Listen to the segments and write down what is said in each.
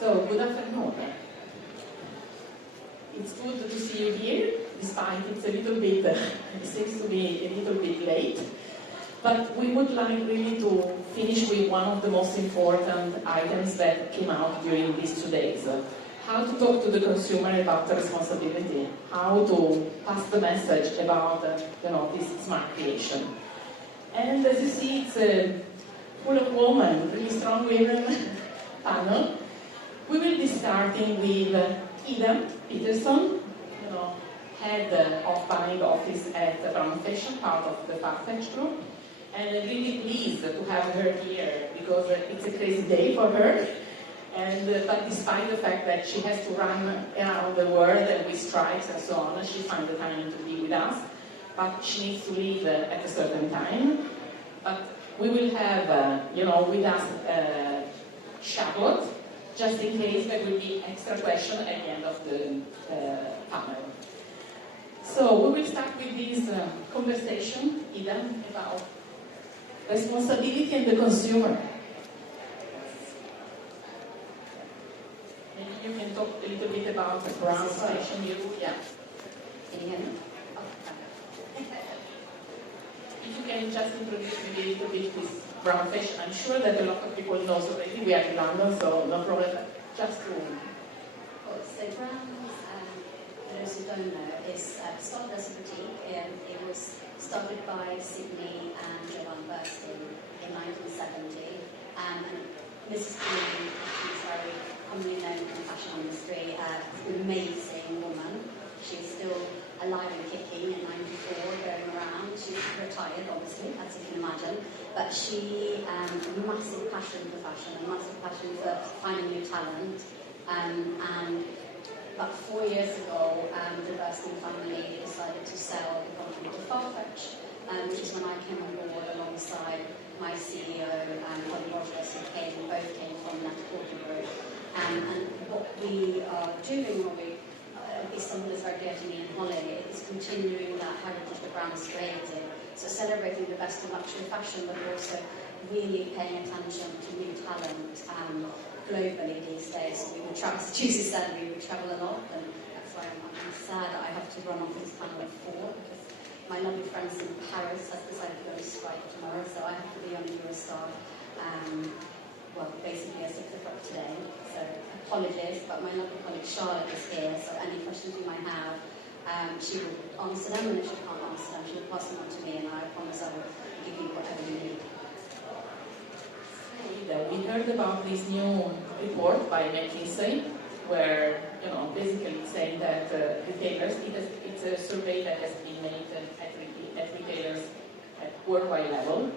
So, good afternoon. It's good to see you here, despite it's a little bit, it seems to be a little bit late. But we would like really to finish with one of the most important items that came out during these 2 days. How to talk to the consumer about the responsibility, how to pass the message about this smart creation. And as you see, it's a full of women, really strong women panel. We will be starting with Ida Peterson, head of buying office at Farfetch, part of the Farfetch group. And I'm really pleased to have her here because it's a crazy day for her. But despite the fact that she has to run around the world and with strikes and so on, she found the time to be with us. But she needs to leave at a certain time. But we will have, with us Charlotte, just in case there will be extra question at the end of the panel. So we will start with this conversation, Ida, about responsibility and the consumer. Maybe you can talk a little bit about the brand station. Yeah. Can you hear me? If you can just introduce maybe a little bit this Farfetch. I'm sure that a lot of people know already. We are in London, so no problem. Just to... So Brands, for those who don't know, is started as a boutique. It was started by Sydney and Joanne Burstyn in 1970. And Mrs. Bettoni, she's very commonly known in the fashion industry, an amazing woman. She's still alive and kicking at 94, going around. She's retired, obviously, as you can imagine. But she had a massive passion for fashion, a massive passion for finding new talent. And about 4 years ago, the Burstyn family decided to sell the company to Farfetch, which is when I came on board alongside my CEO and Holly Rogers, who both came from that corporate group. And what we are doing, is something that's very dear to me and Holly, is continuing that heritage the brand's created. So celebrating the best of luxury fashion, but also really paying attention to new talent globally these days. We would travel, as Giusy said, we would travel a lot, and that's why I'm sad that I have to run off this panel at 4, because my lovely friends in Paris have decided to go on strike tomorrow, so I have to be on a Eurostar, basically at 6 o'clock today. So apologies, but my lovely colleague Charlotte is here, so any questions you might have, she will answer them, and if she can't answer them, she will pass them on to me, and I promise I will give you whatever you need. We heard about this new report by McKinsey, where, basically saying that retailers, it's a survey that has been made at retailers at worldwide level.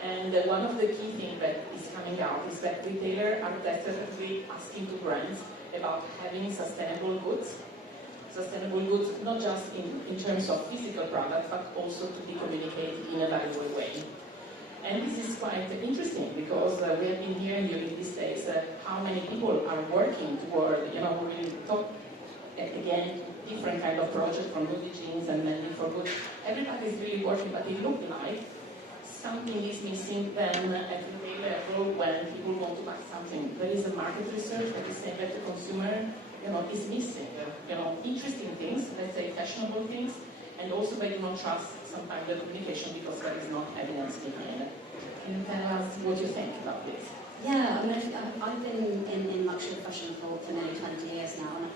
And one of the key things that is coming out is that retailers are desperately asking to brands about having sustainable goods. Sustainable goods, not just in terms of physical product, but also to be communicated in a valuable way. And this is quite interesting because we have been hearing during these days how many people are working toward, we will talk again, different kind of projects from Nudie Jeans and Mending for Good. Everybody is really working, but it looks like something is missing then at retail level when people want to buy something. There is a market research that is saying that the consumer, is missing, interesting things, let's say fashionable things, and also they do not trust sometimes the communication because there is not evidence behind it. Can you tell us what you think about this? Yeah, I've been in luxury fashion for nearly 20 years now, and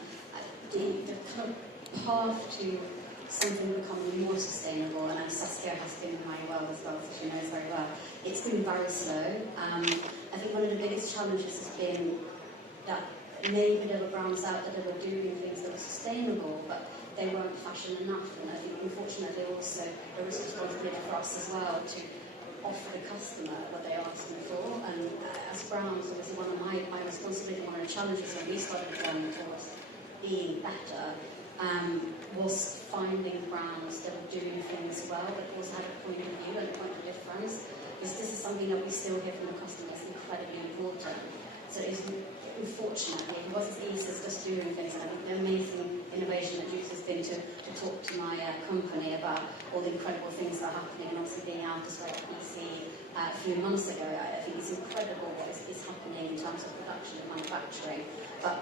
the kind of path to something becoming more sustainable, and Saskia has been in my world as well, so she knows very well, it's been very slow. I think one of the biggest challenges has been that maybe there were brands out there that were doing things that were sustainable, but they weren't fashion enough, and I think unfortunately also there was a responsibility for us as well to offer the customer what they asked them for. And as brands, obviously one of my responsibility, one of the challenges when we started going towards being better was finding brands that were doing things well, but also had a point of view and a point of difference. Because this is something that we still hear from the customers incredibly important. So it's unfortunately, it wasn't as easy as just doing things. And I think the amazing innovation that Giusy has been to talk to my company about all the incredible things that are happening, and obviously being out as well at PC a few months ago. I think it's incredible what is happening in terms of production and manufacturing. But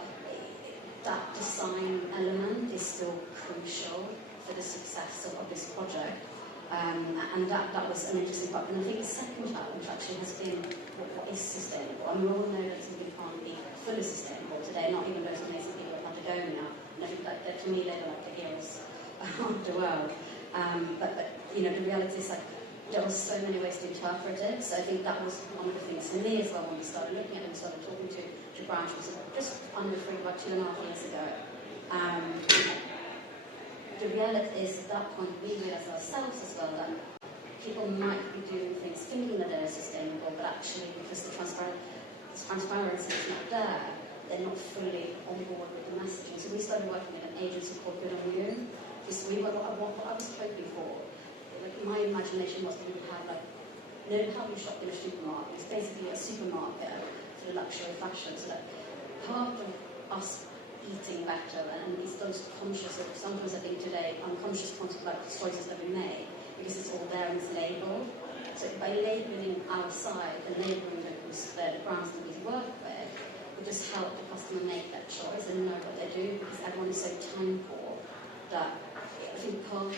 that design element is still crucial for the success of this project. And that was an interesting part. And I think the second challenge actually has been what is sustainable. I mean, we all know that something can't be fully sustainable today, not even those amazing people at Patagonia. And I think that to me, they're like the heroes of the world. But you know, the reality is like there were so many ways to interpret it. So I think that was one of the things for me as well when we started looking at it and started talking to brands. Was just under about 2.5 years ago. The reality is, at that point, we realised ourselves as well that people might be doing things thinking that they're sustainable, but actually, because the transparency is not there, they're not fully on board with the messaging. So we started working with an agency called Good On You. Because what I was hoping for, like, my imagination was that we would have, like, you know how you shop in a supermarket. It's basically a supermarket for the luxury fashion. So that part of us eating better, and it's those conscious, sometimes I think today, unconscious like choices that we make, because it's all there and it's labelled. So by labelling our side and labelling the brands that we work with, we just help the customer make that choice and know what they do, because everyone is so time poor that I think part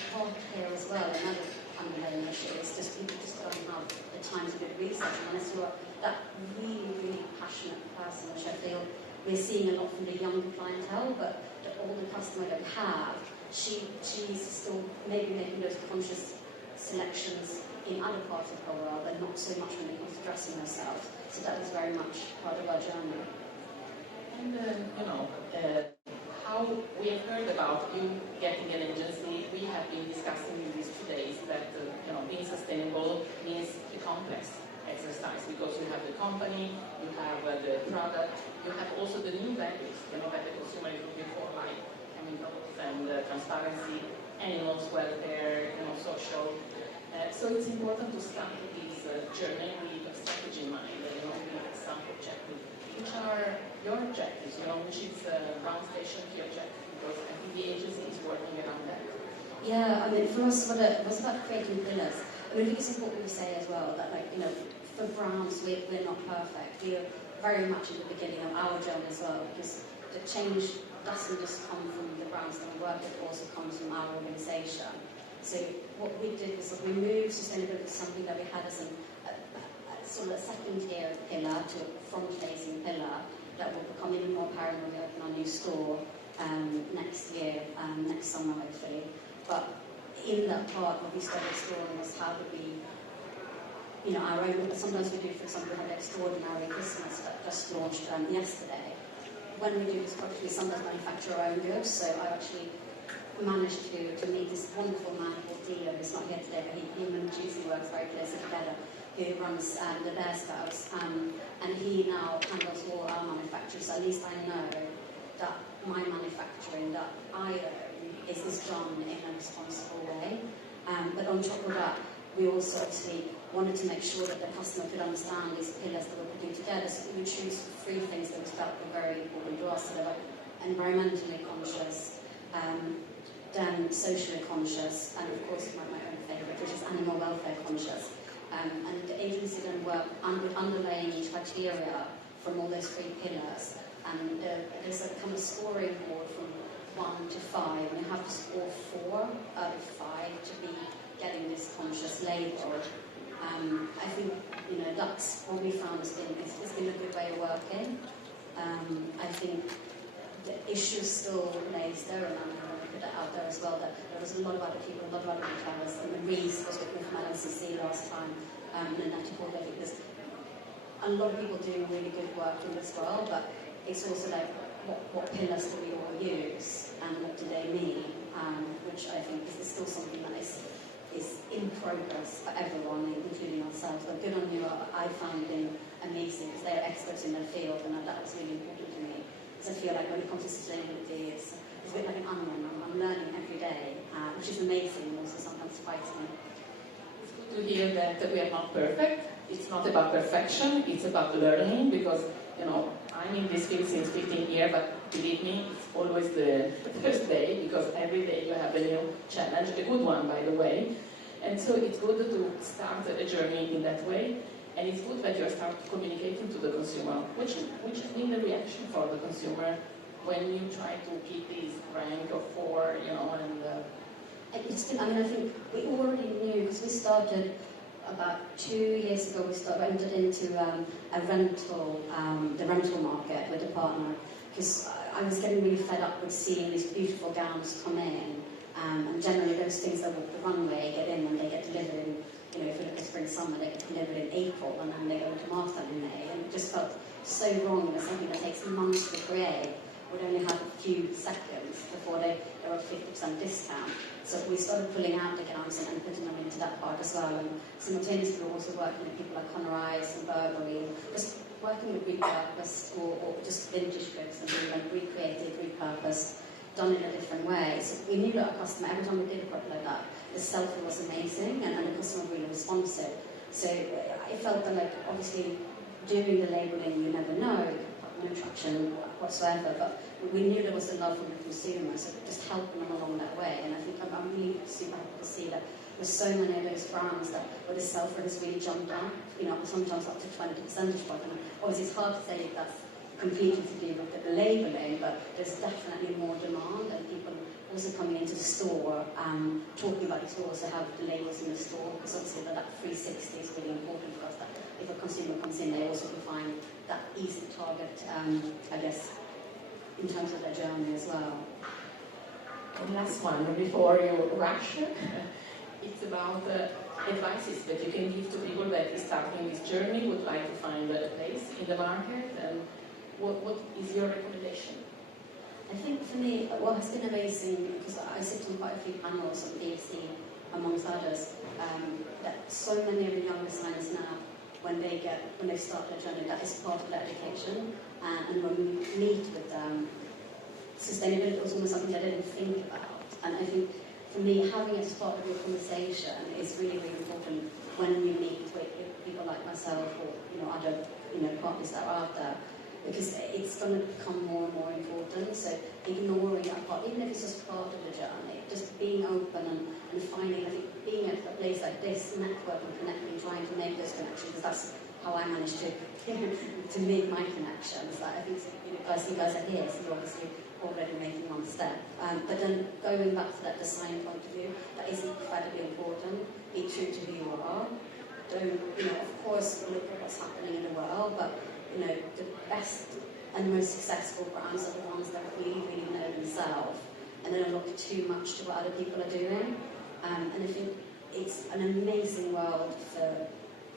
here as well, another underlying issue is just people just don't have the time to do research, and unless you're that really, really passionate person, which I feel we're seeing a lot from the younger clientele, but the older customer that we have, she's still maybe making those conscious selections in other parts of her world, but not so much when it comes to dressing herself. So that is very much part of our journey. And you know, how we have heard about you getting an agency. We have been discussing in these 2 days that you know, being sustainable means a complex exercise, because you have the company, you have the product, you have also the new values, you know, that the consumer is looking for, like chemicals and transparency, animals welfare, you know, social. So it's important to start this journey with a strategy in mind, you know, with some objectives. Which are your objectives, you know, which is Brown Station key objective, because I think the agency is working around that. Yeah, I mean, for us, it was about creating pillars. I mean, I think it's important to say as well that, like, you know, for brands, we're not perfect. We're very much at the beginning of our journey as well, because the change doesn't just come from the brands that we work with, it also comes from our organisation. So what we did was we moved sustainability to something that we had as a sort of a second-tier pillar to a front-facing pillar that will become even more apparent when we open our new store next year, next summer hopefully. But in that part, what we started exploring was how do we, you know, our own, sometimes we do, for example, we have Extraordinary Christmas that just launched yesterday. When we do this project, we sometimes manufacture our own goods, so I actually managed to meet this wonderful man called Dio, who's not here today, but him and Giusy works very closely together, who runs the Bear Scouts, and he now handles all our manufacturing, so at least I know that my manufacturing that I own is done in a responsible way. But on top of that, we also obviously wanted to make sure that the customer could understand these pillars that we're putting together, so we choose 3 things that we felt were very important to us, so they were environmentally conscious, then socially conscious, and of course my own favourite, which is animal welfare conscious. And the agency then worked with underlying criteria from all those 3 pillars, and there's a kind of scoring board from 1 to 5, and you have to score 4 out of 5 to be getting this conscious label. I think, you know, that's what we found has been, it's been a good way of working. I think the issue still lays there, and I'm going to put that out there as well, that there was a lot of other people, a lot of other retailers. I mean, Reese was with me from LCC last time, and Natipol, I think there's a lot of people doing really good work in this world, but it's also like, what pillars do we all use, and what do they mean, which I think is still something that is in progress for everyone, including ourselves. But Good On You, I found them amazing, because they're experts in their field, and that was really important to me. Because I feel like when it comes to sustainability, it's a bit like an onion. I'm learning every day, which is amazing, and also sometimes frightening. It's good to hear that we are not perfect. It's not about perfection, it's about learning, because, you know, I'm in this field since 15 years, but believe me, it's always the first day, because every day you have a new challenge, a good one, by the way. And so it's good to start a journey in that way. And it's good that you start communicating to the consumer, which has been the reaction for the consumer when you try to keep this rank of 4, you know, and... It's been, I mean, I think we already knew, because we started about 2 years ago, we entered into the rental market with a partner, because I was getting really fed up with seeing these beautiful gowns come in, and generally those things that walk the runway get in and they get delivered in, you know, if you look at spring summer, they get delivered in April and then they go into Martha in May, and it just felt so wrong that something that takes months to create would only have a few seconds before they were at 50% discount. So we started pulling out the gowns and putting them into that part as well, and simultaneously we're also working with people like Conor Ice and Burberry, just working with repurposed or just vintage goods and being like recreated, repurposed, done in a different way. So we knew that our customer, every time we did a product like that, the sell-through was amazing and the customer was really responsive. So I felt that, like, obviously doing the labeling, you never know, no traction whatsoever, but we knew there was a love from the consumer, so just helping them along that way. And I think I'm really super happy to see that there's so many of those brands that where the sell-through has really jumped up, you know, sometimes up to 20 percentage points. And obviously it's hard to say if that's completely to do with the labeling, but there's definitely more demand, and people also coming into the store, talking about the store, also have the labels in the store, because obviously that 360 is really important for us, that if a consumer comes in, they also can find that easy target, I guess, in terms of their journey as well. And last one, before you rush, it's about advices that you can give to people that is starting this journey, would like to find a place in the market, and what is your recommendation? I think for me, what has been amazing, because I sit on quite a few panels on DFC, amongst others, that so many of the young designers now, when they start their journey, that is part of their education, and when we meet with them, sustainability was almost something they didn't think about. And I think for me, having it as part of your conversation is really, really important when you meet with people like myself or, you know, other, you know, partners that are out there, because it's going to become more and more important. So ignoring that part, even if it's just part of the journey, just being open and finding, I think, being at a place like this, networking, connecting, trying to make those connections, because that's how I managed to make my connections. Like, I think, you know, you guys are here, so you're obviously already making one step. But then going back to that design point of view, that is incredibly important. Be true to who you are. Don't, you know, of course, look at what's happening in the world, but, you know, the best and most successful brands are the ones that really, really know themselves and don't look too much to what other people are doing. And I think it's an amazing world for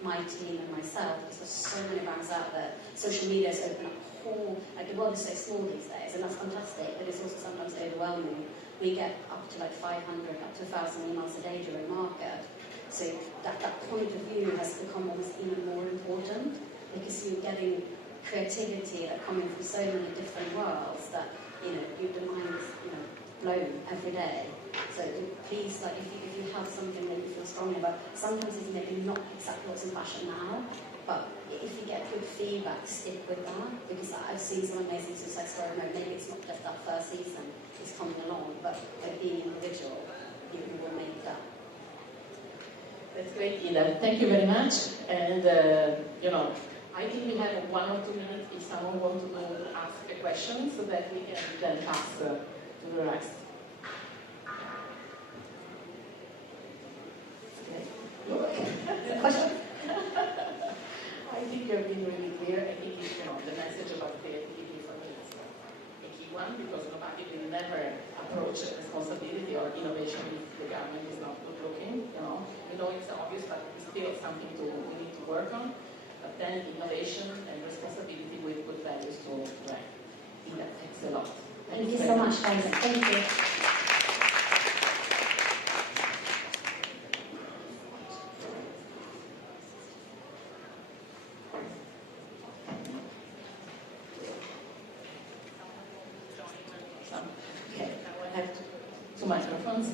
my team and myself, because there's so many brands out there. Social media has opened up whole, like, the world is so small these days, and that's fantastic, but it's also sometimes overwhelming. We get up to like 500, up to 1,000 emails a day during market. So that point of view has become almost even more important, because you're getting creativity that coming from so many different worlds that, you know, your mind is, you know, blown every day. So please, like, if you have something that you feel strongly about, sometimes it's maybe not exactly what's in fashion now, but if you get good feedback, stick with that, because I've seen some amazing success stories. Maybe it's not just that first season is coming along, but by being individual, you will make that. That's great, Ida. Thank you very much. And, you know, I think we have 1 or 2 minutes if someone wants to ask a question, so that we can then pass to the rest. Okay. Question? I think you've been really clear. I think, you know, the message about creativity for me is a key one, because nobody will never approach responsibility or innovation if the government is not good looking. You know it's obvious, but it's still something we need to work on. But then innovation and responsibility with good values to rank. I think that takes a lot. Thank you so much, guys. Thank you. Okay, now I have 2 microphones.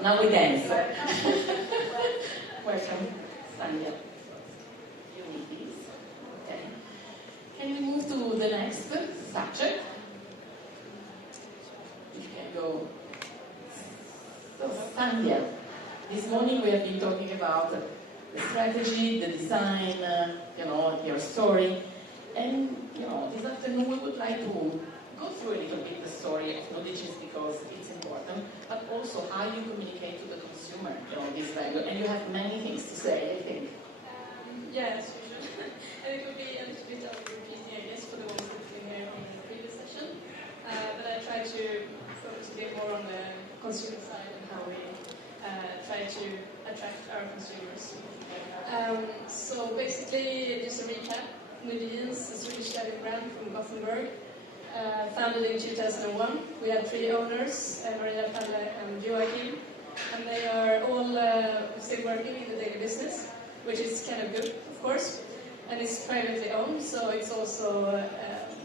Now we dance. Welcome, Sandhya. You need these. Okay. Can we move to the next subject? You can go. So, Sandhya, this morning we have been talking about the strategy, the design, your story. And, this afternoon we would like to go through a little bit the story of knowledge because it's important, but also how you communicate to the consumer, this value. And you have many things to say, I think. Yes, we should. And it would be a little bit of repeating, I guess, for the ones that came here on the previous session. But I try to focus a bit more on the consumer side and how we try to attract our consumers. So basically, just a recap. Nudins, a Swedish styling brand from Gothenburg, founded in 2001. We had 3 owners, Maria, Palle and Joachim, and they are all still working in the daily business, which is kind of good, of course, and it's privately owned, so it's also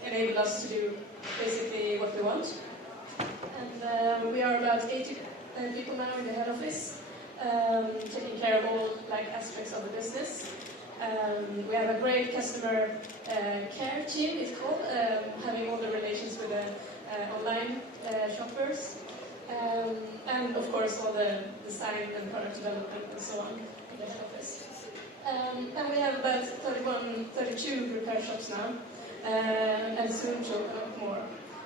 enabled us to do basically what we want. And we are about 80 people now in the head office, taking care of all aspects of the business. We have a great customer care team, it's called, having all the relations with the online shoppers, and of course all the design and product development and so on in the head office. And we have about 32 repair shops now, and soon to open up more.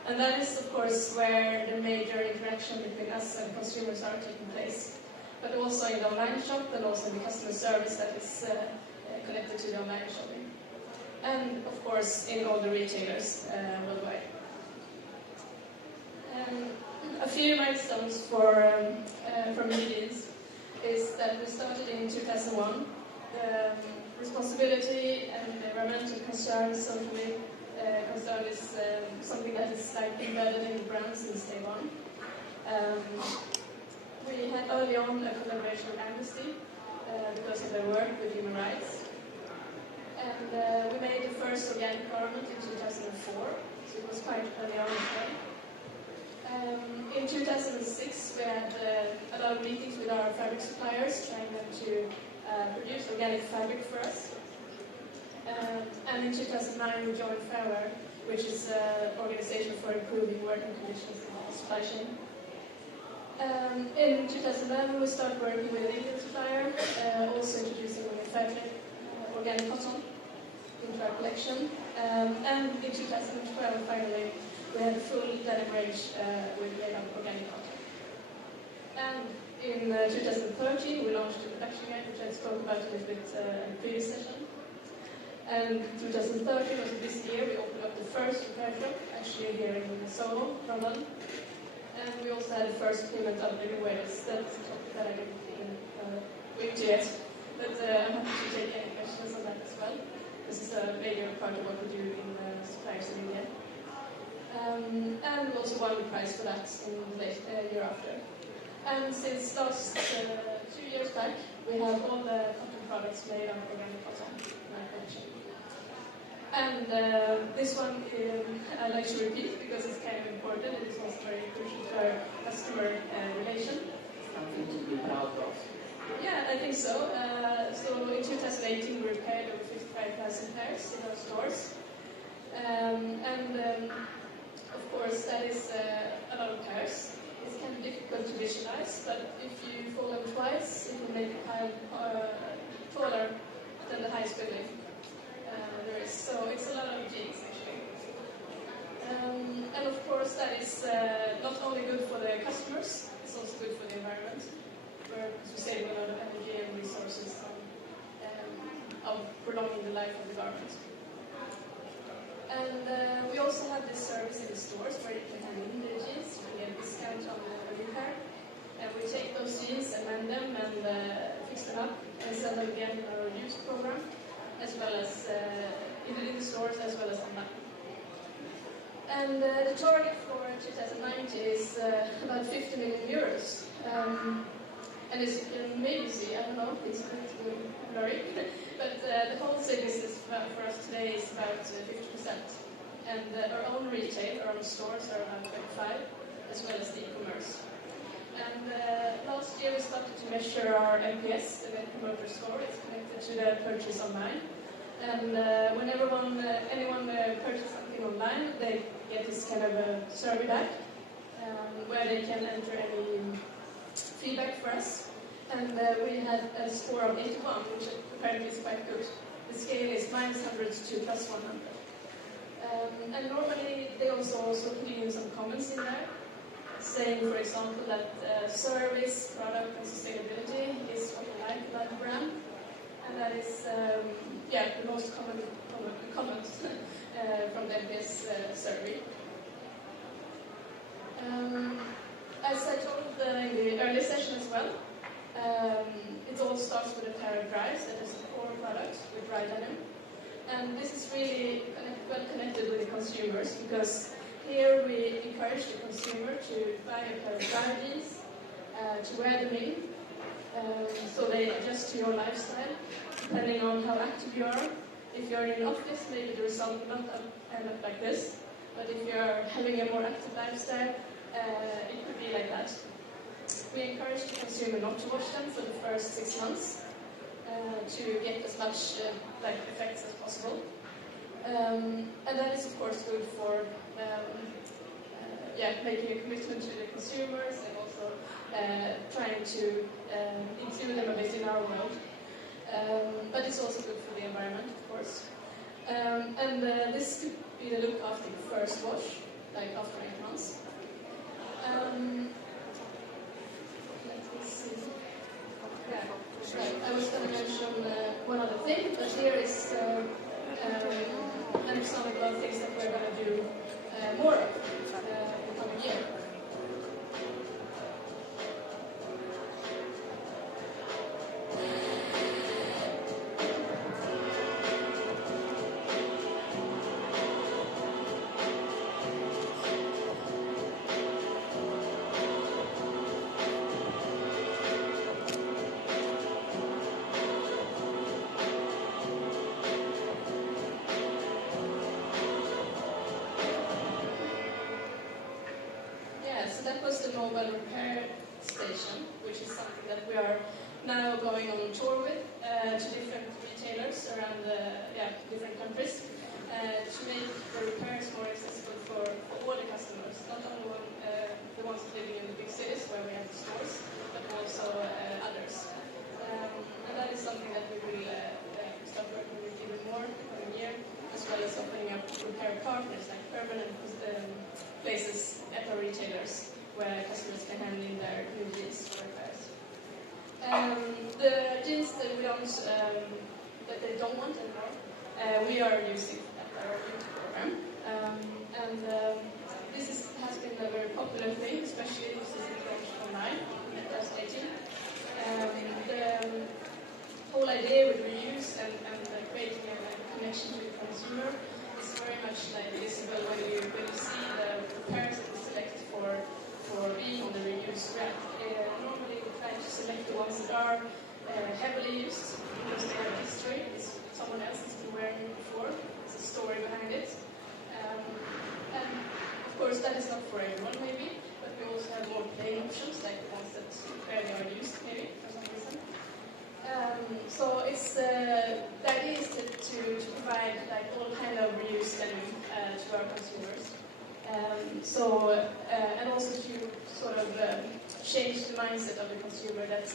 And that is, of course, where the major interaction between us and consumers are taking place. But also in the online shop and also in the customer service that is connected to the online shopping. And, of course, in all the retailers worldwide. A few milestones for Nudins is that we started in 2001. Responsibility and environmental concerns, socially concern is something that is embedded in the brand since day one. We had early on a collaboration with Amnesty because of their work with human rights. And we made the first organic garment in 2004, so it was quite early on as well. In 2006, we had a lot of meetings with our fabric suppliers, trying them to produce organic fabric for us. And in 2009, we joined Fairwear, which is an organization for improving working conditions in the supply chain. In 2011, we started working with an Indian supplier, also introducing fabric, organic cotton into our collection. And in 2012, finally, we had a full denim range made of organic cotton. And in 2013, we launched a production guide, which I spoke about a little bit in the previous session. And 2013 was a busy year. We opened up the first repair shop, actually here in Soho, London. And we also had the first payment of living wages. That's a topic that I didn't go into yet. But I'm happy to take any questions on that as well. This is a major part of what we do in suppliers in India. And we also won the prize for that in the year after. And since last 2 years back, we have all the cotton products made of organic cotton in our collection. And this one I like to repeat because it's kind of important. It is also very crucial to our customer relation. Something to be proud of. Yeah, I think so. So in 2018 we repaired over 55,000 pairs in our stores. Of course that is a lot of pairs. It's kind of difficult to visualize, but if you fold them twice, it will make the pile taller than the highest building there is. So it's a lot of jeans actually. And of course that is not only good for the customers, it's also good for the environment, where we save a lot of energy and resources of prolonging the life of the garment. And we also have this service in the stores where you can hand in the jeans, you can get a discount on the new pair. And we take those jeans and mend them and fix them up and sell them again in our reuse program, as well as in the stores as well as online. And the target for 2019 is about 50 million euros. And as you can maybe see, I don't know, it's a bit blurry, but the wholesale business for us today is about 50%. And our own retail, our own stores are about 25%, as well as the e-commerce. And last year we started to measure our NPS, the Net Promoter Score. It's connected to the purchase online. And whenever anyone purchases something online, they get this kind of a survey back where they can enter any feedback for us. And we had a score of 81, which apparently is quite good. The scale is -100 to +100. And normally they also put in some comments in there, saying, for example, that service, product, and sustainability is what I like about the brand. And that is, the most common comment from the MPS survey. As I told in the earlier session as well, it all starts with a pair of drives that is the core product with dry denim. And this is really well connected with the consumers, because here we encourage the consumer to buy a pair of dry jeans, to wear them in, so they adjust to your lifestyle, depending on how active you are. If you're in an office, maybe the result will not end up like this, but if you're having a more active lifestyle, it could be like that. We encourage the consumer not to wash them for the first 6 months, to get as much effects as possible. And that is of course good for making a commitment to the consumers, and also trying to include them a bit in our world. But it's also good for the environment, of course. And this could be the look after the first wash, like after 8 months. Let's see. Yeah. Right. I was going to mention one other thing, but here is an example of things that we're going to do more of in the coming year. Mobile repair station, which is something that we are now going on tour with to different retailers around different countries to make the repairs more accessible for all the customers, not only the ones living in the big cities where we have the stores, but also others. And that is something that we will start working with even more in the coming year, as well as opening up repair partners like permanent places at our retailers, where customers can hand in their new jeans for repairs. The jeans that we don't, that they don't want anymore, we are using at our youth program. This has been a very popular thing, especially since it launched online in 2018. The whole idea with reuse and creating a connection to the consumer is very much visible when you see the repairs that we select for being on the reuse rack. Normally we try to select the ones that are heavily used because they have history. Someone else has been wearing it before. There's a story behind it. And of course that is not for everyone maybe, but we also have more plain options, like the ones that barely are used maybe for some reason. So it's the idea is to provide all kind of reuse denim to our consumers. And also to sort of change the mindset of the consumer that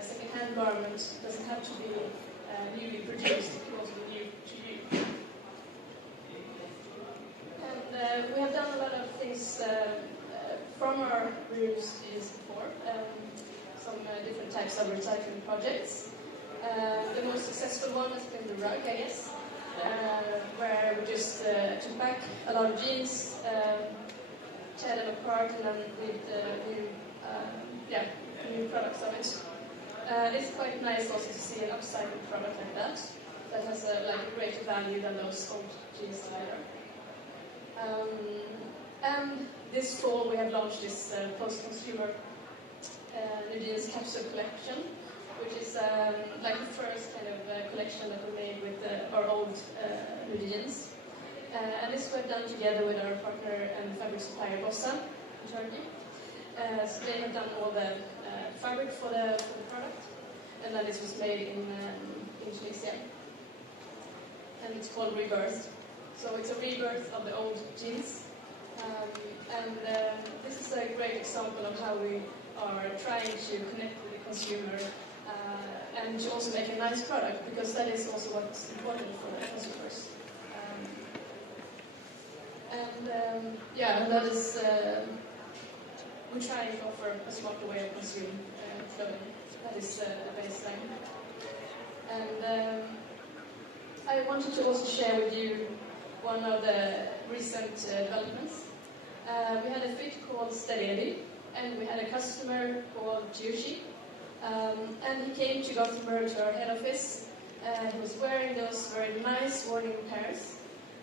second-hand garment doesn't have to be newly produced, it can also be new to you. And we have done a lot of things from our reuse jeans before, some different types of recycling projects. The most successful one has been the rug, I guess. Where we just took back a lot of jeans, tear them apart, and then with new products of it. It's quite nice also to see an upcycled product like that has a greater value than those old jeans either. And this fall we have launched this post-consumer new jeans capsule collection, which is the first kind of collection that we made with our old new jeans. And this we've done together with our partner and fabric supplier Bossa in Turkey. So they have done all the fabric for the product, and then this was made in Tunisia. And it's called Rebirth. So it's a rebirth of the old jeans. And this is a great example of how we are trying to connect with the consumer and to also make a nice product, because that is also what's important for the consumers. That is, we try to offer a smarter way of consuming clothing. That is a baseline. And I wanted to also share with you one of the recent developments. We had a fit called Steady, and we had a customer called Giusy. And he came to Gothenburg to our head office. He was wearing those very nice warning pairs,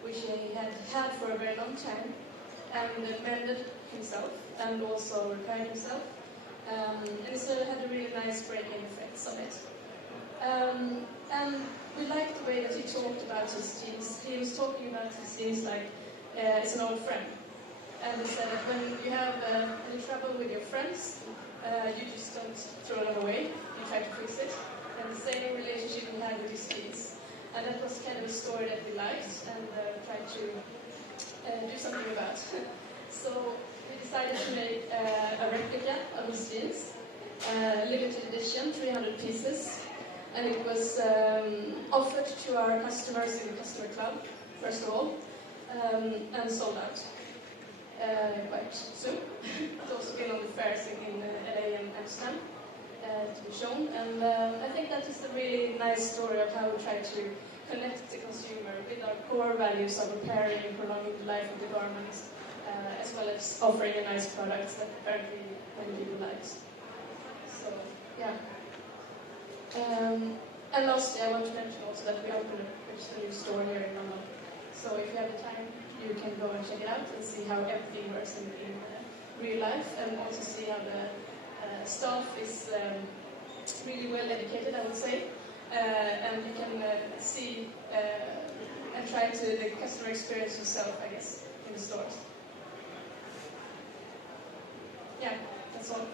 which he had had for a very long time, and mended himself and also repaired himself. And so it had a really nice break-in effect on it. And we liked the way that he talked about his jeans. He was talking about his jeans like it's an old friend. And he said that when you have any trouble with your friends, you just don't throw them away, you try to fix it. And the same relationship he had with his jeans. And that was kind of a story that we liked and tried to do something about. So we decided to make a replica of his jeans, limited edition, 300 pieces. And it was offered to our customers in the customer club, first of all, and sold out quite soon. It's also been on the fairs in LA and Amsterdam to be shown. And I think that is a really nice story of how we try to connect the consumer with our core values of repairing and prolonging the life of the garments, as well as offering a nice product that apparently many people like. So, yeah. And lastly, I want to mention also that we opened a new store here in London. So if you have the time, you can go and check it out and see how everything works in real life, and also see how the staff is really well educated, I would say. And you can see and try to the customer experience yourself, I guess, in the stores. Yeah, that's all.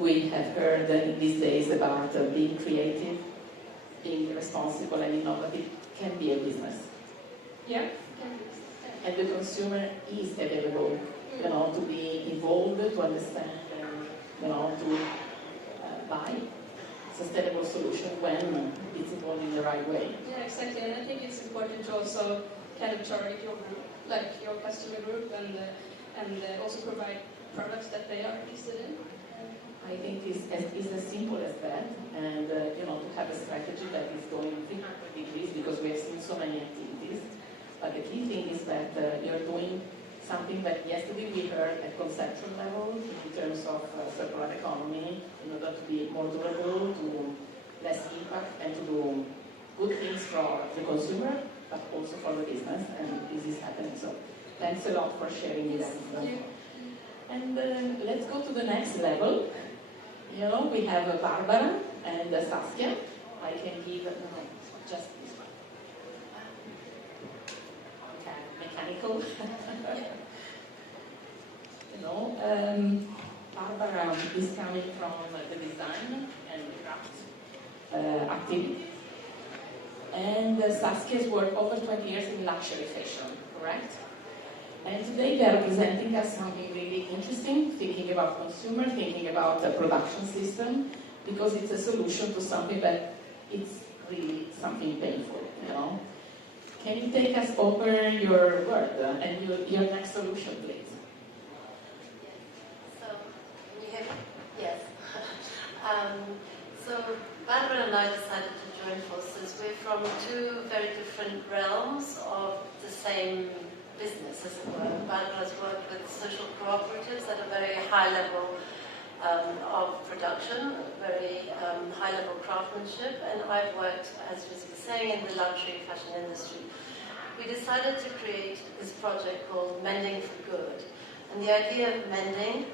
We have heard these days about being creative, being responsible and innovative can be a business. Yeah. And the consumer is available, to be involved, to understand, to buy sustainable solution when it's involved in the right way. Yeah, exactly. And I think it's important to also kind of target your group, like your customer group, and also provide products that they are interested in. I think it's as simple as that, and to have a strategy that is going 300 degrees, because we have seen so many activities. But the key thing is that you're doing something that yesterday we heard at conceptual level in terms of circular economy, in order to be more durable, to less impact, and to do good things for the consumer, but also for the business, and this is happening. So thanks a lot for sharing this. And let's go to the next level. We have Barbara and Saskia. I can give just this one. Okay, mechanical. Barbara is coming from the design and craft activity. And Saskia's worked over 20 years in luxury fashion, correct? And today they are presenting us something really interesting, thinking about consumer, thinking about the production system, because it's a solution to something that it's really something painful, Can you take us over your work and your next solution, please? So, can you hear me? Yes. So Barbara and I decided to join forces. We're from two very different realms of the same business, as it were. Barbara has worked with social cooperatives at a very high level of production, very high level craftsmanship, and I've worked, as Giusy was saying, in the luxury fashion industry. We decided to create this project called Mending for Good. And the idea of mending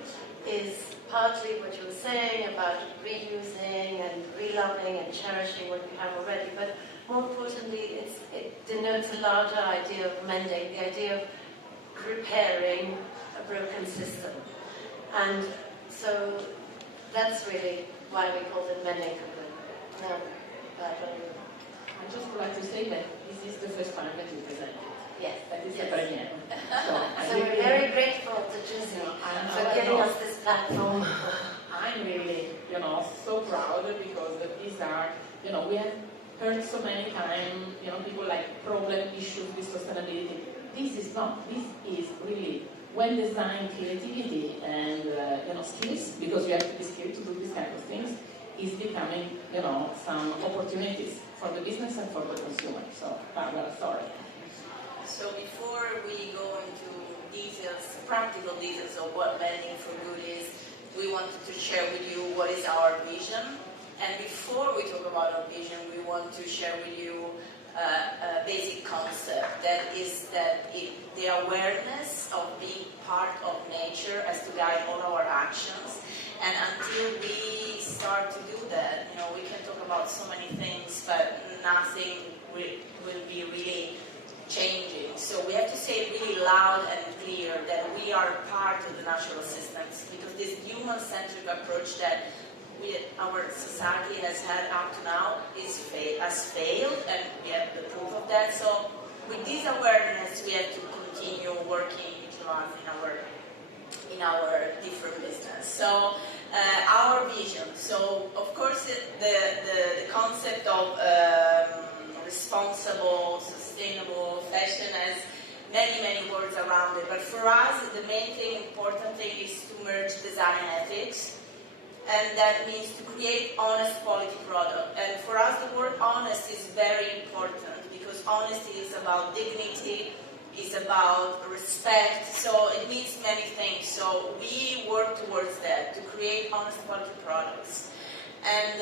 is partly what you were saying about reusing and reloving and cherishing what you have already, but more importantly, it denotes a larger idea of mending, the idea of repairing a broken system. And so that's really why we called it Mending for Good. I just would like to say that this is the first time that you present it. Yes. That is yes. the Première. So we're very grateful to Giusy for giving us this platform. I'm really, so proud because these are, we have heard so many times, people like problem issues with sustainability. This is really well designed creativity and, skills, because you have to be skilled to do these kind of things, is becoming, some opportunities for the business and for the consumer. So, Barbara, sorry. So before we go into details, practical details of what Mending for Good is, we wanted to share with you what is our vision. And before we talk about our vision, we want to share with you a basic concept, that is the awareness of being part of nature as to guide all our actions. And until we start to do that, we can talk about so many things, but nothing will be really changing. So we have to say really loud and clear that we are part of the natural systems, because this human-centric approach that our society has had up to now has failed, and we have the proof of that. So with this awareness, we have to continue working each month in our different business. So our vision. So of course the concept of responsible, sustainable fashion has many words around it. But for us, the main thing, important thing, is to merge design and ethics. And that means to create honest quality product. And for us, the word honest is very important, because honesty is about dignity, is about respect, so it means many things. So we work towards that, to create honest quality products. And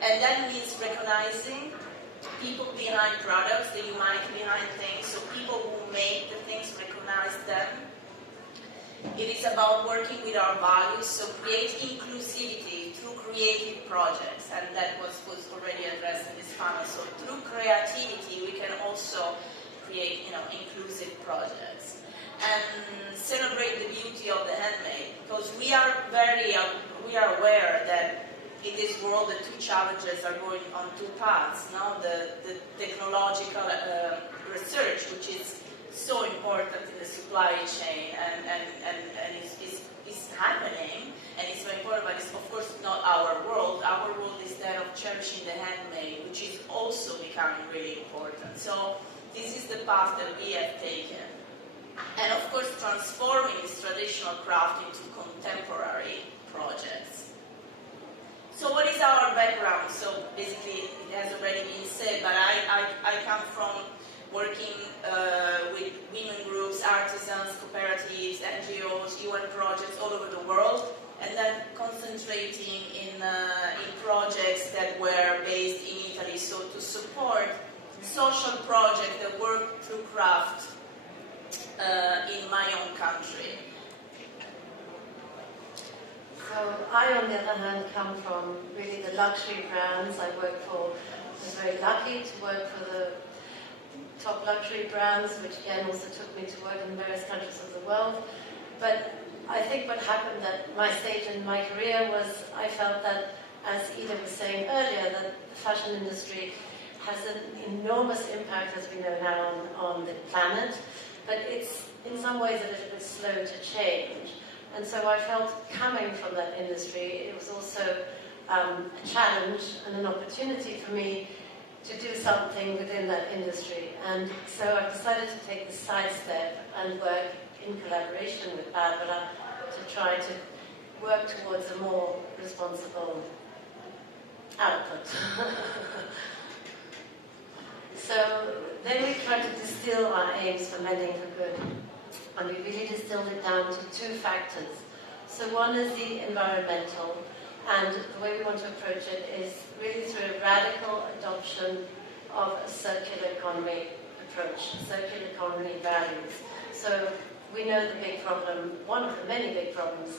that means recognizing people behind products, the humanity behind things, so people who make the things, recognize them. It is about working with our values, so create inclusivity through creative projects, and that was already addressed in this panel. So through creativity, we can also create, inclusive projects, and celebrate the beauty of the handmade, because we are aware that in this world the two challenges are going on two paths. Now the technological research, which is so important in the supply chain, and is happening, and it's very important, but it's of course not our world. Our world is that of cherishing the handmade, which is also becoming really important. So this is the path that we have taken. And of course transforming this traditional craft into contemporary projects. So what is our background? So basically it has already been said, but I come from working with women groups, artisans, cooperatives, NGOs, UN projects all over the world, and then concentrating in projects that were based in Italy, so to support social projects that work through craft in my own country. So I, on the other hand, come from really the luxury brands. I was very lucky to work for the top luxury brands, which again also took me to work in various countries of the world. But I think what happened at my stage in my career was I felt that, as Ida was saying earlier, that the fashion industry has an enormous impact, as we know now, on the planet, but it's in some ways a little bit slow to change. And so I felt, coming from that industry, it was also a challenge and an opportunity for me to do something within that industry. And so I've decided to take the side step and work in collaboration with Barbara to try to work towards a more responsible output. So then we tried to distill our aims for Mending for Good. And we really distilled it down to two factors. So one is the environmental, and the way we want to approach it is really through a radical adoption of a circular economy approach, circular economy values. So we know the big problem, one of the many big problems,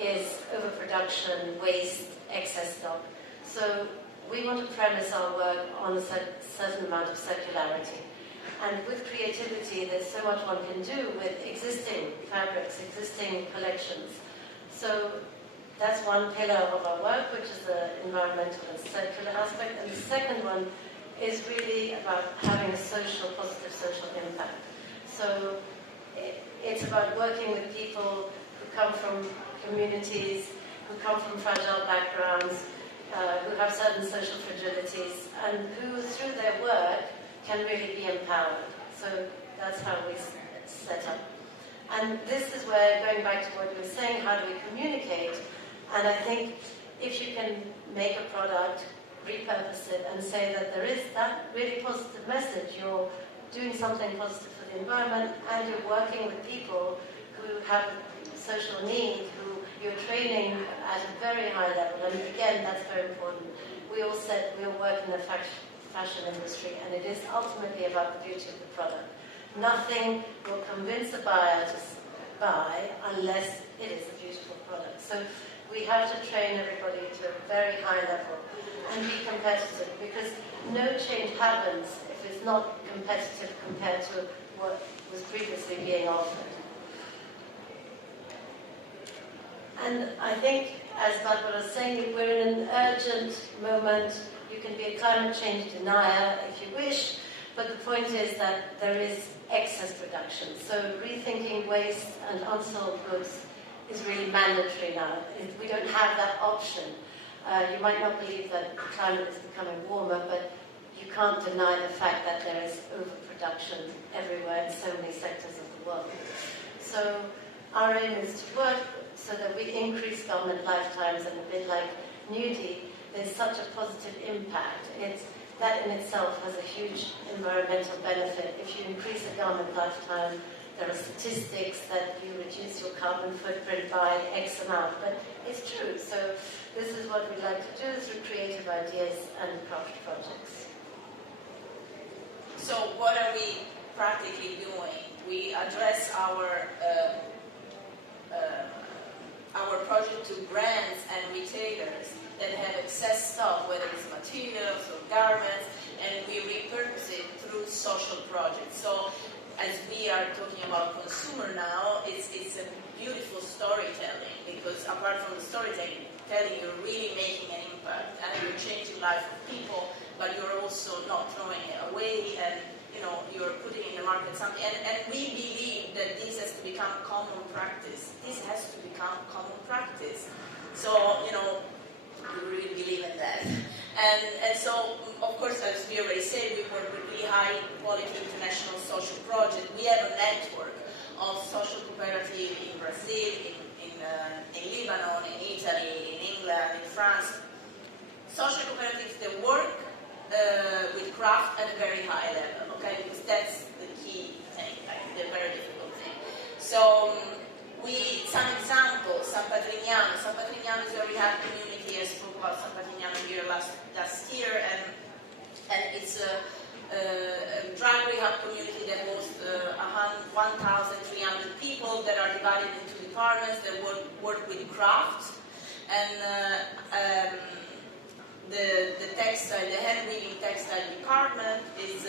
is overproduction, waste, excess stock. So we want to premise our work on a certain amount of circularity. And with creativity, there's so much one can do with existing fabrics, existing collections. So that's one pillar of our work, which is the environmental and circular aspect. And the second one is really about having a positive social impact. So it's about working with people who come from communities, who come from fragile backgrounds, who have certain social fragilities, and who, through their work, can really be empowered. So that's how we set up. And this is where, going back to what we were saying, how do we communicate? And I think if you can make a product, repurpose it, and say that there is that really positive message, you're doing something positive for the environment, and you're working with people who have social need, who you're training at a very high level. And again, that's very important. We all said we all work in the fashion industry, and it is ultimately about the beauty of the product. Nothing will convince a buyer to buy unless it is a beautiful product. So we have to train everybody to a very high level and be competitive, because no change happens if it's not competitive compared to what was previously being offered. And I think, as Barbara was saying, we're in an urgent moment. You can be a climate change denier if you wish, but the point is that there is excess production. So rethinking waste and unsold goods is really mandatory now. We don't have that option. You might not believe that the climate is becoming warmer, but you can't deny the fact that there is overproduction everywhere in so many sectors of the world. So our aim is to work so that we increase garment lifetimes, and a bit like nudie, there's such a positive impact. That in itself has a huge environmental benefit. If you increase a garment lifetime, there are statistics that you reduce your carbon footprint by X amount, but it's true. So this is what we like to do through creative ideas and craft projects. So what are we practically doing? We address our project to brands and retailers that have excess stock, whether it's materials or garments, and we repurpose it through social projects. So as we are talking about consumer now, it's a beautiful storytelling, because apart from the storytelling, you're really making an impact and you're changing the life of people, but you're also not throwing it away, and you're putting in the market something. And we believe that this has to become common practice. This has to become common practice. So, we really believe in that. And so, of course, as we already said, we work with really high-quality international social projects. We have a network of social cooperatives in Brazil, in Lebanon, in Italy, in England, in France. Social cooperatives that work with craft at a very high level, okay? Because that's the key thing, the very difficult thing. So, some examples, San Patrignano. San Patrignano is a rehab community. I spoke about San Patrignano here last year, and it's a drug rehab community that hosts 1,300 people that are divided into departments that work with craft. And the textile, the hand-weaving textile department is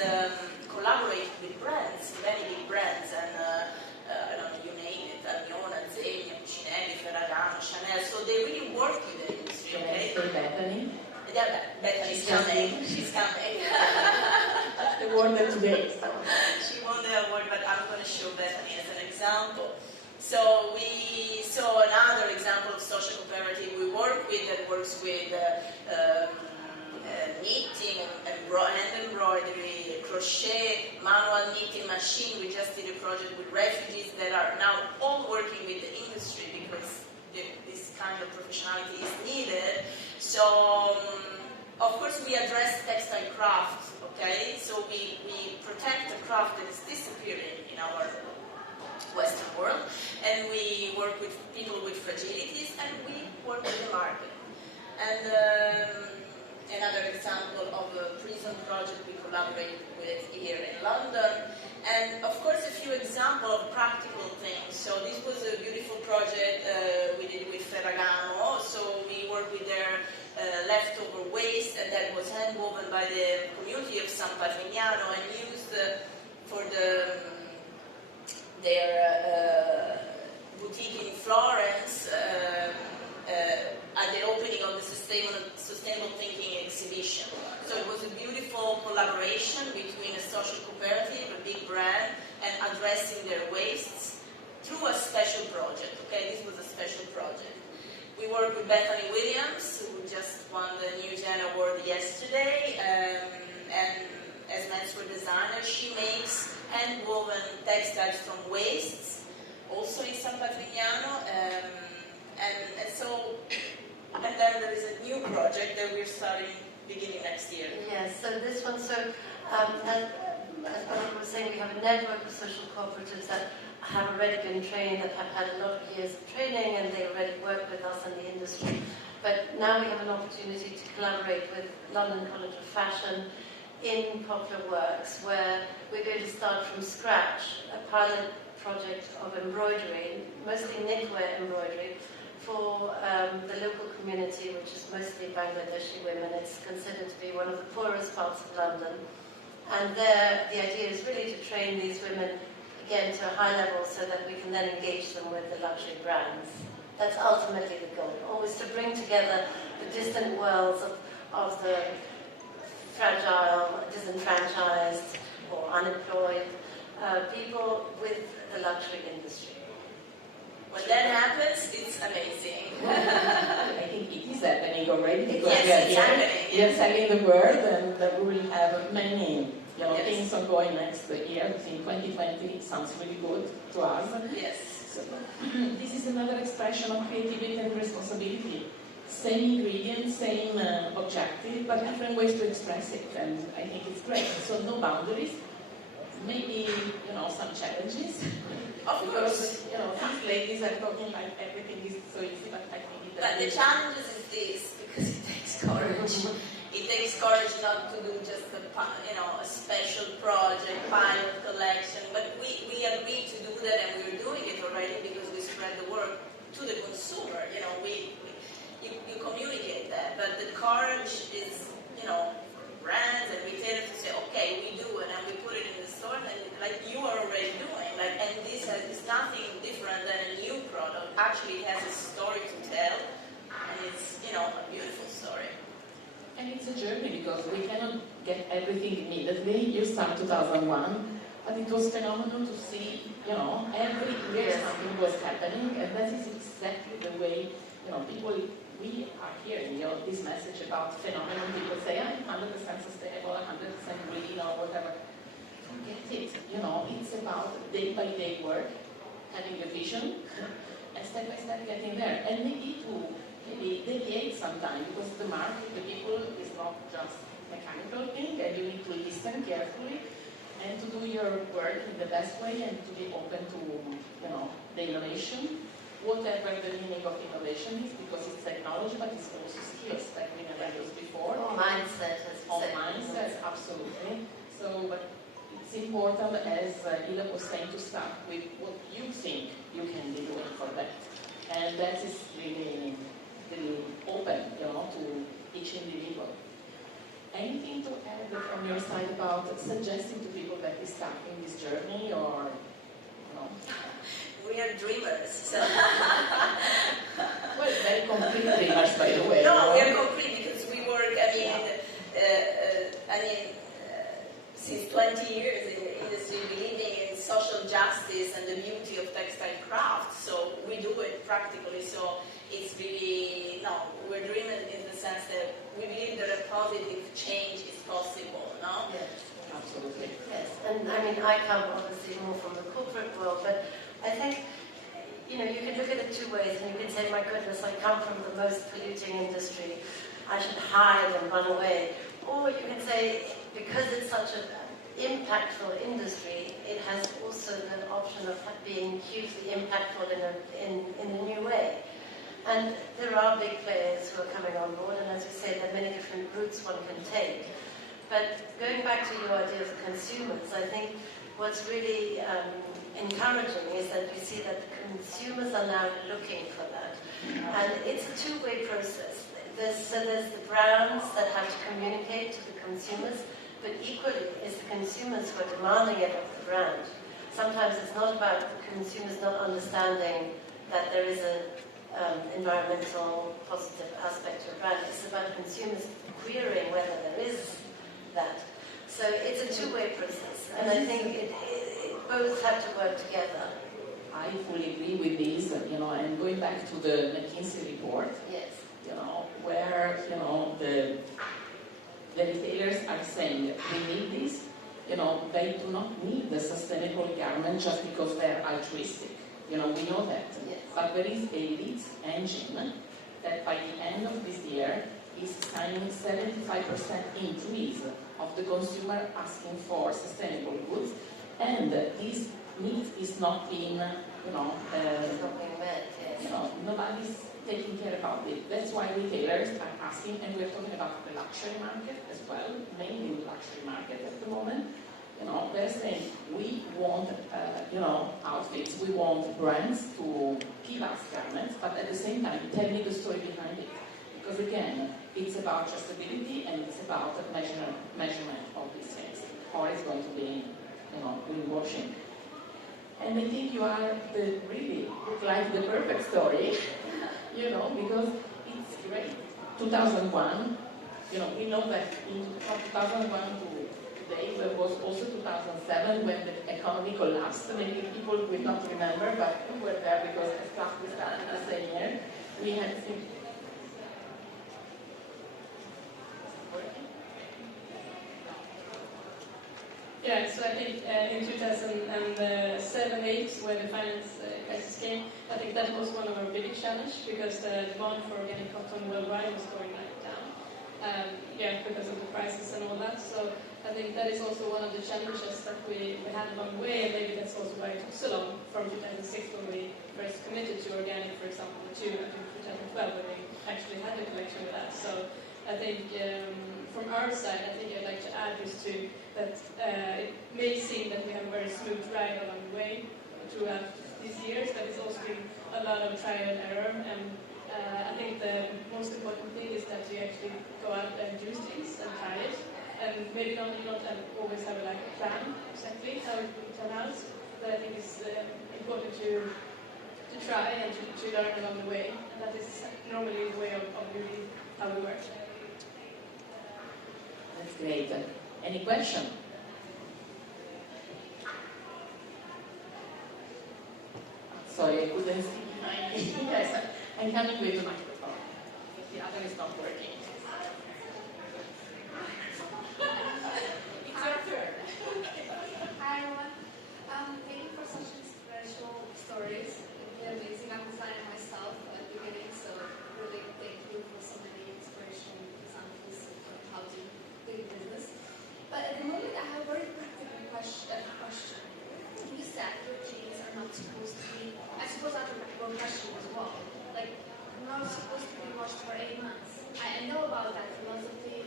collaborating with brands, many big brands, and I don't know, you name it, Almiona, Zegno, Cinelli, Ferragamo, Chanel. So they really work with the industry, okay? Giusy Bettoni. Yeah, Bettoni's coming. She's coming. The award today. So. She won the award, but I'm going to show Bettoni as an example. So another example of social cooperative we work with that works with knitting and hand embroidery, crochet, manual knitting machine. We just did a project with refugees that are now all working with the industry because this kind of professionality is needed. So, of course, we address textile craft, okay? So we protect the craft that is disappearing in our Western world, and we work with people with fragilities, and we work with the market. And another example of a prison project we collaborate with here in London, and of course a few examples of practical things. So this was a beautiful project we did with Ferragamo. So we worked with their leftover waste, and that was hand woven by the community of San Patrignano and used for their boutique in Florence at the opening of the Sustainable Thinking exhibition. So it was a beautiful collaboration between a social cooperative, a big brand, and addressing their wastes through a special project. Okay, this was a special project. We worked with Bethany Williams, who just won the New Gen Award yesterday, and as menswear designer, she makes hand-woven textiles from wastes, also in San Patrignano, and then there is a new project that we're starting beginning next year. Yes, so this one, as Monica was saying, we have a network of social cooperatives that have already been trained, that have had a lot of years of training, and they already work with us in the industry. But now we have an opportunity to collaborate with London College of Fashion in Popular Works, where we're going to start from scratch a pilot project of embroidery, mostly knitwear embroidery, for the local community, which is mostly Bangladeshi women. It's considered to be one of the poorest parts of London. And there, the idea is really to train these women, again, to a high level so that we can then engage them with the luxury brands. That's ultimately the goal, always to bring together the distant worlds of the fragile, disenfranchised, or unemployed people with the luxury industry. When that happens, it's amazing. I think it is happening already because Yes, it's happening. we are selling the world, and we will have many Yes. things ongoing next year. In 2020, it sounds really good to us. Yes. So, this is another expression of creativity and responsibility. Same ingredients, same objective, but different ways to express it, and I think it's great. So no boundaries, maybe some challenges. Of course. Because these ladies are talking like everything is so easy, but I think it But the challenges is this, because it takes courage. It takes courage not to do just a special project, pilot collection, but we agreed to do that, and we're doing it already because we spread the word to the consumer. You communicate that, but the courage is, brands and retailers to say, okay, we do it, and we put it in the store, and like you are already doing, and this is nothing different than a new product. Actually, it has a story to tell, and it's, a beautiful story. And it's a journey because we cannot get everything immediately. You start 2001, but it was phenomenal to see, every year something was happening, and that is exactly the way, people. We are hearing this message about phenomenon. People say, I'm 100% sustainable, 100% green, or whatever. Forget it. It's about day-by-day work, having a vision, and step-by-step getting there. And maybe to deviate sometimes, because the market, the people, is not just mechanical thing, and you need to listen carefully, and to do your work in the best way, and to be open to, the innovation. Whatever the meaning of innovation is, because it's technology, but it's also skills that we never used before. Mindset, as you said. Mindset, absolutely. So, but it's important, as Ila was saying, to start with what you think you can be doing for that. And that is really, really open, to each individual. Anything to add from your side about suggesting to people that is starting this journey, or no? We are dreamers. So. Well, very complete dreamers, by the way. No, we are complete because we work, since 20 years in the industry, believing in social justice and the beauty of textile craft. So we do it practically. So it's really, we're dreaming in the sense that we believe that a positive change is possible, no? Yes. Absolutely. Yes, and I come obviously more from the corporate world, but I think, you can look at it two ways, and you can say, my goodness, I come from the most polluting industry, I should hide and run away. Or you can say, because it's such an impactful industry, it has also the option of being hugely impactful in a new way. And there are big players who are coming on board, and as you say, there are many different routes one can take. But going back to your idea of consumers, I think what's really encouraging is that we see that the consumers are now looking for that. And it's a two-way process. There's the brands that have to communicate to the consumers, but equally it's the consumers who are demanding it of the brand. Sometimes it's not about the consumers not understanding that there is an environmental positive aspect to a brand. It's about consumers querying whether there is that. So it's a two-way process, and I think it both have to work together. I fully agree with this, and going back to the McKinsey report, Yes. Where, the retailers are saying we need this, they do not need the sustainable garment just because they're altruistic. We know that. Yes. But there is a lead engine that by the end of this year is signing 75% increase of the consumer asking for sustainable goods, and this need is not being, It's not being met, yes. nobody's taking care about it. That's why retailers are asking, and we're talking about the luxury market as well, mainly the luxury market at the moment. They're saying we want, outfits, we want brands to give us garments, but at the same time, tell me the story behind it. Because again, it's about trustability and it's about measurement of these things, or it's going to be, greenwashing. And I think you are really look like the perfect story, because it's great. 2001, we know that from 2001 to today, there was also 2007 when the economy collapsed. Maybe people will not remember, but we were there because as class we started the same year. We had Yeah, so I think in 2007-8, when the finance crisis came, I think that was one of our biggest challenges because the demand for organic cotton worldwide was going down. Because of the prices and all that. So I think that is also one of the challenges that we had along the way, and maybe that's also why it took so long from 2006 when we first committed to organic, for example, to 2012 when we actually had a collection with that. So I think from our side, I think I'd like to add this to that it may seem that we have a very smooth ride along the way throughout these years, but it's also been a lot of trial and error. And I think the most important thing is that you actually go out and do things and try it. And maybe you don't always have a plan exactly how it will turn out, but I think it's important to try and to learn along the way. And that is normally the way of really how we work. That's great. Any question? Sorry, I couldn't see behind me. Yes, I'm coming with the microphone. The other is not working. It's your turn. Hi everyone. Thank you for such inspirational stories. They're amazing. I'm designing myself at the beginning, so really thank you for so many inspirational examples of how to do business. But at the moment, I have a very practical question. You said your jeans are not supposed to be, I suppose that's your question as well, not supposed to be washed for 8 months. I know about that philosophy,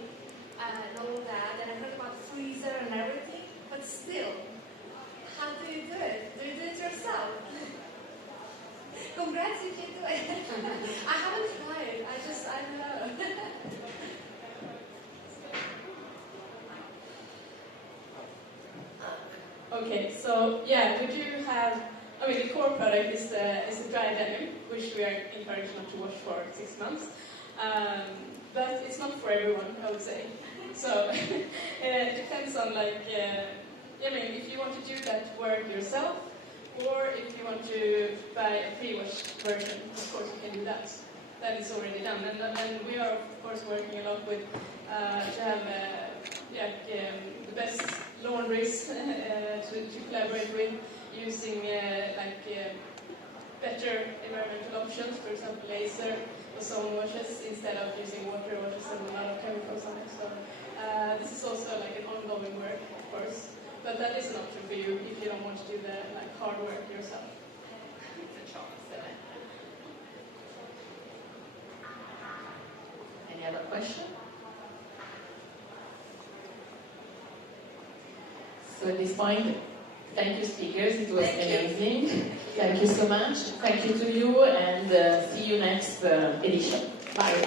and all that, and I heard about the freezer and everything, but still, how do you do it? Do you do it yourself? Congrats if you do it. I haven't tried, I don't know. Okay, so we do have, the core product is a dry denim, which we are encouraged not to wash for 6 months. But it's not for everyone, I would say. So it depends on if you want to do that work yourself, or if you want to buy a pre-washed version, of course you can do that. That is already done. And we are, of course, working a lot with to have the best laundries to collaborate with, using better environmental options, for example, laser or sauna washes instead of using water washes and a lot of chemicals on it. So this is also an ongoing work, of course, but that is an option for you if you don't want to do the hard work yourself. It's a choice. Any other question? So at this point, thank you, speakers. It was amazing. Thank you so much. Thank you to you, and see you next edition. Bye.